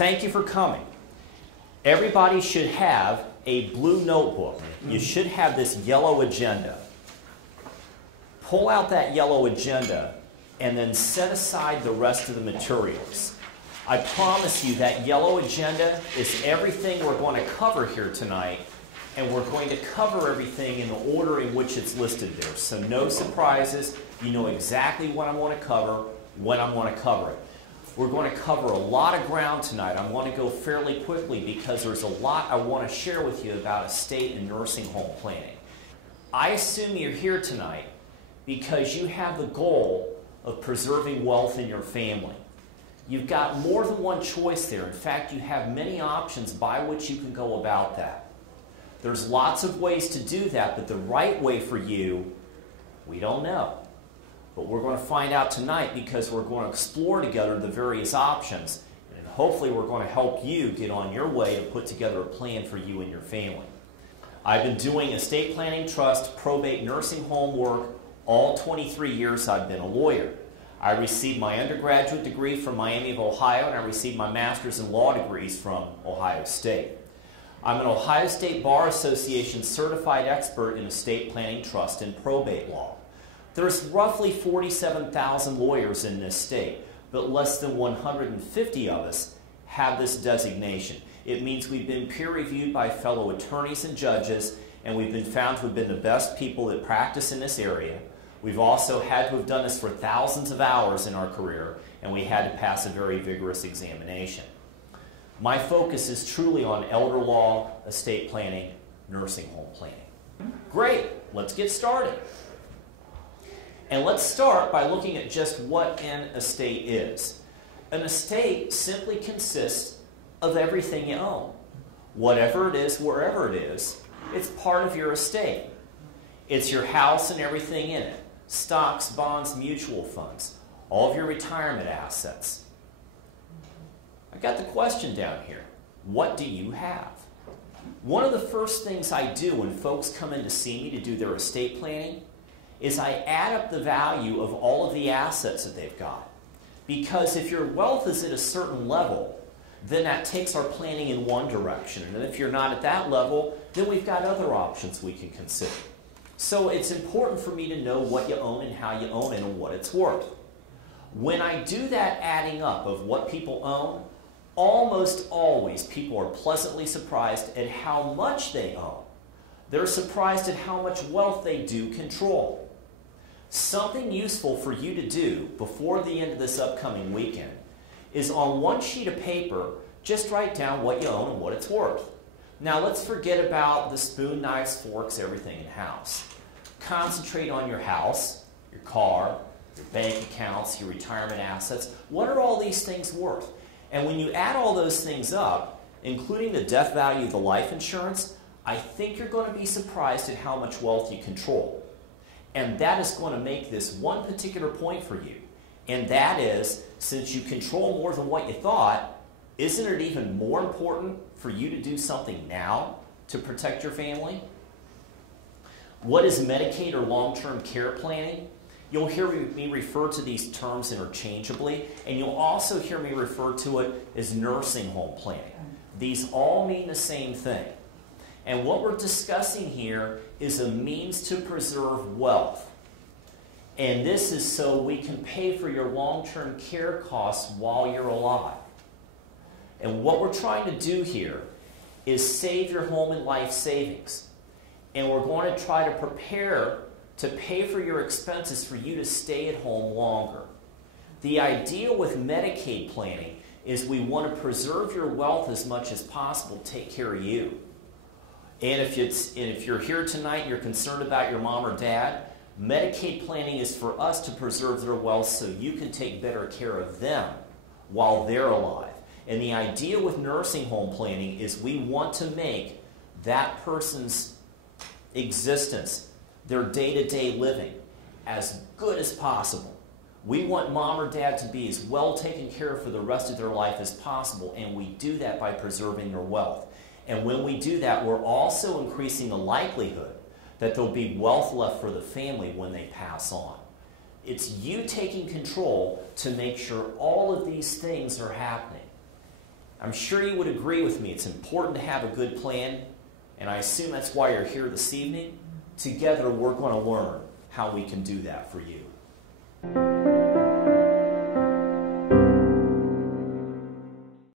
Thank you for coming. Everybody should have a blue notebook. You should have this yellow agenda. Pull out that yellow agenda and then set aside the rest of the materials. I promise you that yellow agenda is everything we're going to cover here tonight, and we're going to cover everything in the order in which it's listed there. So no surprises. You know exactly what I want to cover, when I want to cover it. We're going to cover a lot of ground tonight. I want to go fairly quickly because there's a lot I want to share with you about estate and nursing home planning. I assume you're here tonight because you have the goal of preserving wealth in your family. You've got more than one choice there. In fact, you have many options by which you can go about that. There's lots of ways to do that, but the right way for you, we don't know. But we're going to find out tonight because we're going to explore together the various options, and hopefully we're going to help you get on your way to put together a plan for you and your family. I've been doing estate planning, trust, probate, nursing home work all 23 years I've been a lawyer. I received my undergraduate degree from Miami of Ohio, and I received my master's in law degrees from Ohio State. I'm an Ohio State Bar Association certified expert in estate planning, trust, and probate law. There's roughly 47,000 lawyers in this state, but less than 150 of us have this designation. It means we've been peer-reviewed by fellow attorneys and judges, and we've been found to have been the best people that practice in this area. We've also had to have done this for thousands of hours in our career, and we had to pass a very vigorous examination. My focus is truly on elder law, estate planning, nursing home planning. Great, let's get started. And let's start by looking at just what an estate is. An estate simply consists of everything you own. Whatever it is, wherever it is, it's part of your estate. It's your house and everything in it. Stocks, bonds, mutual funds, all of your retirement assets. I've got the question down here. What do you have? One of the first things I do when folks come in to see me to do their estate planning is I add up the value of all of the assets that they've got. Because if your wealth is at a certain level, then that takes our planning in one direction. And if you're not at that level, then we've got other options we can consider. So it's important for me to know what you own and how you own it and what it's worth. When I do that adding up of what people own, almost always people are pleasantly surprised at how much they own. They're surprised at how much wealth they do control. Something useful for you to do before the end of this upcoming weekend is on one sheet of paper, just write down what you own and what it's worth. Now let's forget about the spoon, knives, forks, everything in house. Concentrate on your house, your car, your bank accounts, your retirement assets. What are all these things worth? And when you add all those things up, including the death value of the life insurance, I think you're going to be surprised at how much wealth you control. And that is going to make this one particular point for you. And that is, since you control more than what you thought, isn't it even more important for you to do something now to protect your family? What is Medicaid or long-term care planning? You'll hear me refer to these terms interchangeably, and you'll also hear me refer to it as nursing home planning. These all mean the same thing. And what we're discussing here is a means to preserve wealth. And this is so we can pay for your long-term care costs while you're alive. And what we're trying to do here is save your home and life savings. And we're going to try to prepare to pay for your expenses for you to stay at home longer. The idea with Medicaid planning is we want to preserve your wealth as much as possible, take care of you. And if you're here tonight and you're concerned about your mom or dad, Medicaid planning is for us to preserve their wealth so you can take better care of them while they're alive. And the idea with nursing home planning is we want to make that person's existence, their day-to-day living, as good as possible. We want mom or dad to be as well taken care of for the rest of their life as possible, and we do that by preserving their wealth. And when we do that, we're also increasing the likelihood that there'll be wealth left for the family when they pass on. It's you taking control to make sure all of these things are happening. I'm sure you would agree with me. It's important to have a good plan, and I assume that's why you're here this evening. Together, we're going to learn how we can do that for you.